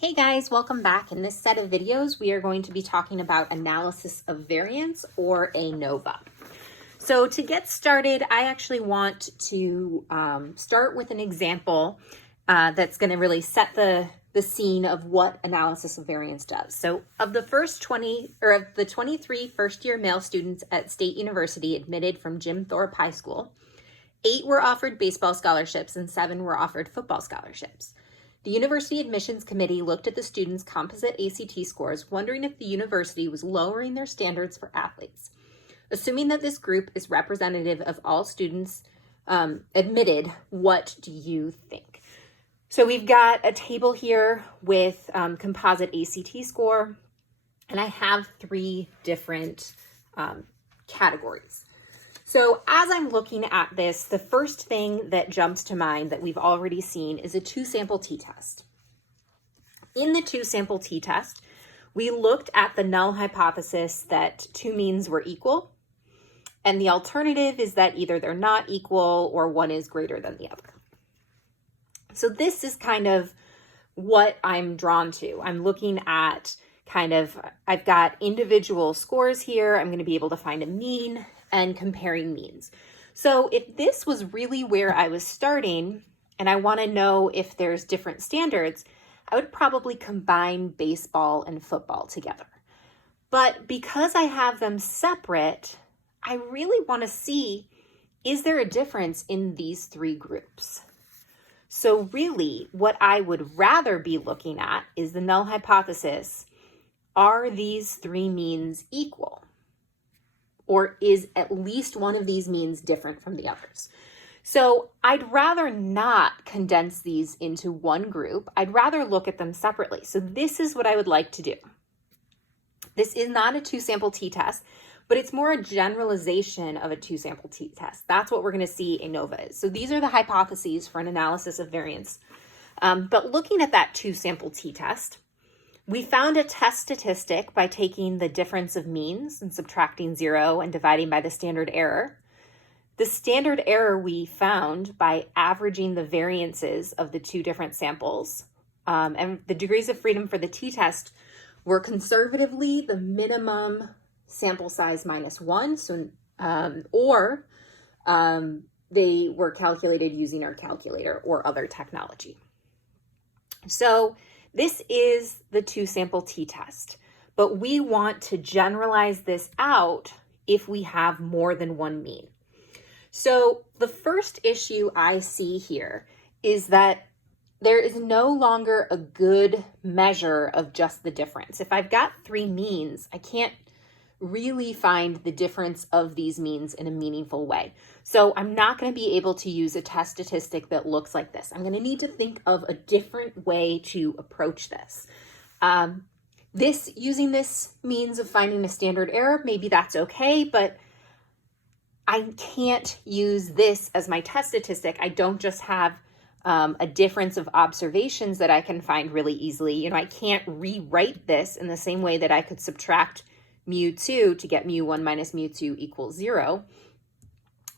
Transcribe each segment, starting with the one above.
Hey guys, welcome back. In this set of videos, we are going to be talking about analysis of variance, or ANOVA. So to get started, I actually want to start with an example that's going to really set the scene of what analysis of variance does. So of the 23 first-year male students at State University admitted from Jim Thorpe High School, 8 were offered baseball scholarships and 7 were offered football scholarships. The University Admissions Committee looked at the students' composite ACT scores, wondering if the university was lowering their standards for athletes. Assuming that this group is representative of all students admitted, what do you think? So we've got a table here with composite ACT score, and I have 3 different categories. So as I'm looking at this, the first thing that jumps to mind that we've already seen is a 2-sample t-test. In the 2-sample t-test, we looked at the null hypothesis that 2 means were equal, and the alternative is that either they're not equal or one is greater than the other. So this is kind of what I'm drawn to. I'm looking at I've got individual scores here. I'm going to be able to find a mean and comparing means. So if this was really where I was starting and I want to know if there's different standards, I would probably combine baseball and football together. But because I have them separate, I really want to see, is there a difference in these 3 groups? So really, what I would rather be looking at is the null hypothesis. Are these 3 means equal? Or is at least one of these means different from the others? So I'd rather not condense these into one group. I'd rather look at them separately. So this is what I would like to do. This is not a 2-sample t-test, but it's more a generalization of a 2-sample t-test. That's what we're going to see ANOVA is. So these are the hypotheses for an analysis of variance. But looking at that 2-sample t-test, we found a test statistic by taking the difference of means and subtracting 0 and dividing by the standard error. The standard error we found by averaging the variances of the 2 different samples. And the degrees of freedom for the t-test were conservatively the minimum sample size minus 1, or they were calculated using our calculator or other technology. So this is the 2-sample t-test, but we want to generalize this out if we have more than one mean. So the first issue I see here is that there is no longer a good measure of just the difference. If I've got 3 means, I can't really find the difference of these means in a meaningful way. So I'm not going to be able to use a test statistic that looks like this. I'm going to need to think of a different way to approach this. Using this means of finding a standard error, maybe that's okay, but I can't use this as my test statistic. I don't just have a difference of observations that I can find really easily. I can't rewrite this in the same way that I could subtract mu2 to get mu1 minus mu2 equals 0.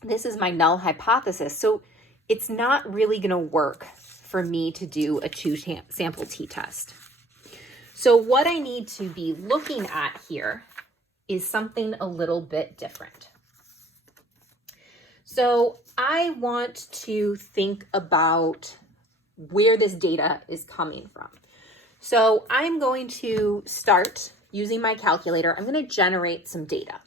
This is my null hypothesis. So it's not really going to work for me to do a 2-sample t-test. So what I need to be looking at here is something a little bit different. So I want to think about where this data is coming from. So I'm going to start using my calculator. I'm going to generate some data.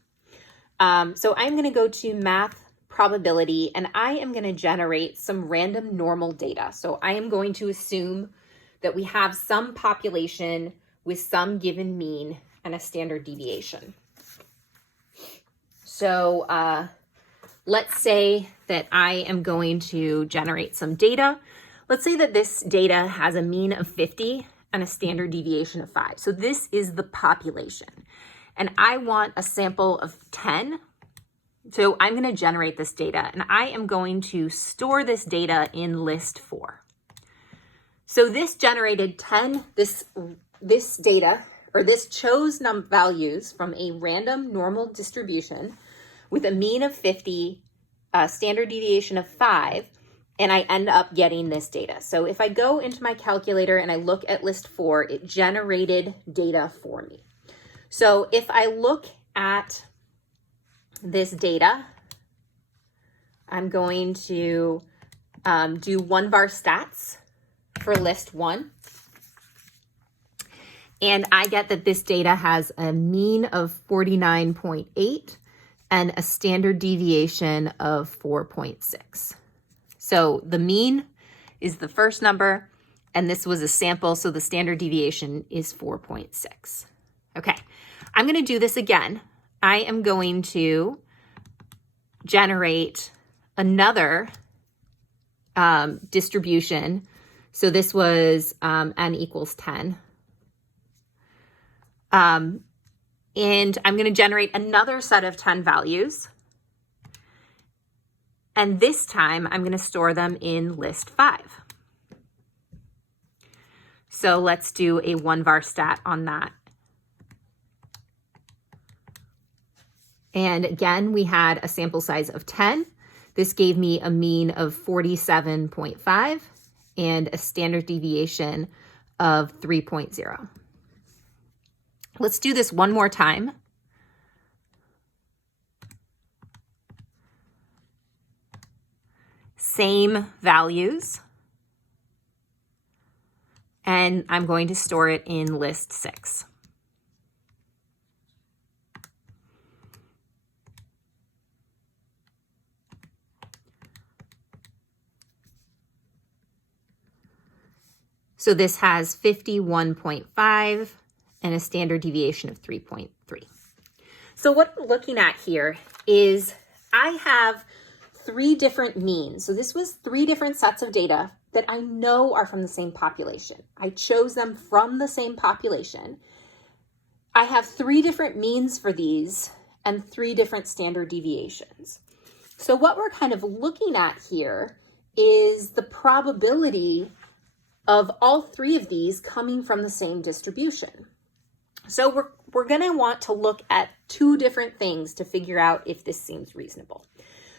So I'm going to go to math probability, and I am going to generate some random normal data. So I am going to assume that we have some population with some given mean and a standard deviation. So let's say that I am going to generate some data. Let's say that this data has a mean of 50 and a standard deviation of 5. So this is the population. And I want a sample of 10. So I'm going to generate this data, and I am going to store this data in list 4. So this generated 10, this data, or this chose values from a random normal distribution with a mean of 50, a standard deviation of 5, and I end up getting this data. So if I go into my calculator and I look at list 4, it generated data for me. So if I look at this data, I'm going to do 1var stats for list 1. And I get that this data has a mean of 49.8 and a standard deviation of 4.6. So the mean is the first number, and this was a sample, so the standard deviation is 4.6. Okay, I'm going to do this again. I am going to generate another distribution. So this was n equals 10. And I'm going to generate another set of 10 values. And this time I'm going to store them in list 5. So let's do a 1var stat on that. And again, we had a sample size of 10. This gave me a mean of 47.5 and a standard deviation of 3.0. Let's do this one more time. Same values. And I'm going to store it in list 6. So this has 51.5 and a standard deviation of 3.3. So what we're looking at here is I have 3 different means. So this was 3 different sets of data that I know are from the same population. I chose them from the same population. I have 3 different means for these and 3 different standard deviations. So what we're kind of looking at here is the probability of all 3 of these coming from the same distribution. So we're going to want to look at 2 different things to figure out if this seems reasonable.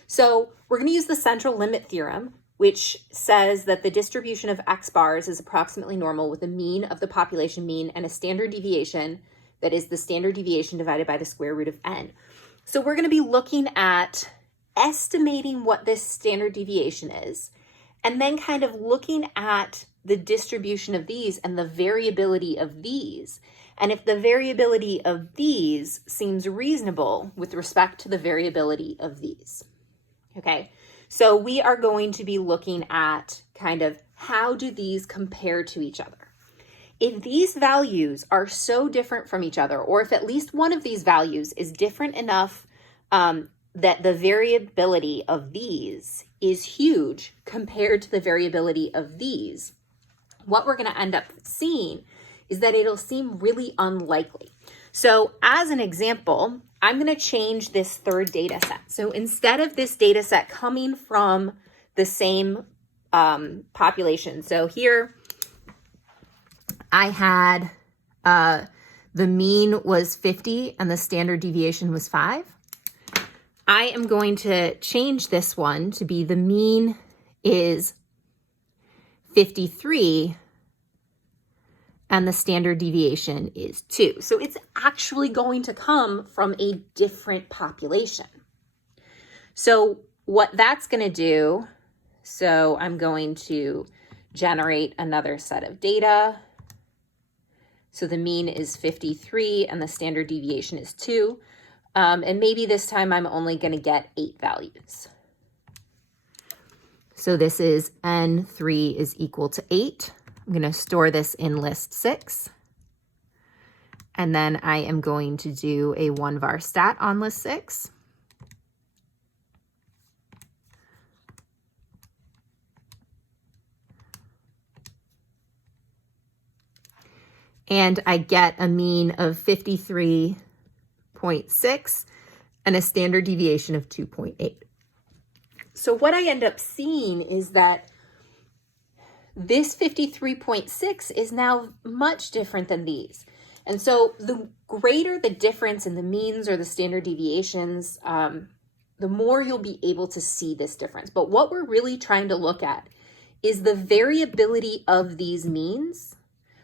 So we're going to use the central limit theorem, which says that the distribution of x bars is approximately normal with a mean of the population mean and a standard deviation that is the standard deviation divided by the square root of n. So we're going to be looking at estimating what this standard deviation is, and then kind of looking at the distribution of these and the variability of these. And if the variability of these seems reasonable with respect to the variability of these. Okay, so we are going to be looking at kind of how do these compare to each other. If these values are so different from each other, or if at least one of these values is different enough that the variability of these is huge compared to the variability of these, what we're going to end up seeing is that it'll seem really unlikely. So as an example, I'm going to change this third data set. So instead of this data set coming from the same population, so here I had the mean was 50 and the standard deviation was 5. I am going to change this one to be the mean is 53 and the standard deviation is 2. So it's actually going to come from a different population. So what that's going to do, so I'm going to generate another set of data. So the mean is 53 and the standard deviation is 2. And maybe this time I'm only going to get 8 values. So this is N3 is equal to 8. I'm going to store this in list 6. And then I am going to do a 1var stat on list 6. And I get a mean of 53.6 and a standard deviation of 2.8. So what I end up seeing is that this 53.6 is now much different than these. And so the greater the difference in the means or the standard deviations, the more you'll be able to see this difference. But what we're really trying to look at is the variability of these means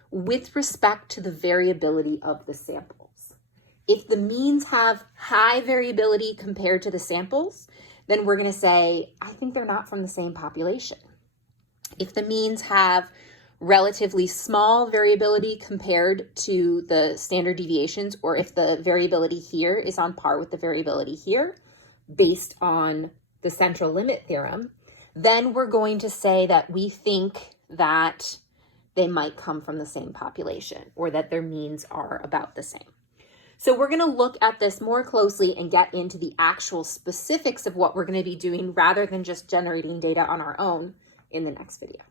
with respect to the variability of the samples. If the means have high variability compared to the samples, then we're going to say, I think they're not from the same population. If the means have relatively small variability compared to the standard deviations, or if the variability here is on par with the variability here, based on the central limit theorem, then we're going to say that we think that they might come from the same population, or that their means are about the same. So we're going to look at this more closely and get into the actual specifics of what we're going to be doing rather than just generating data on our own in the next video.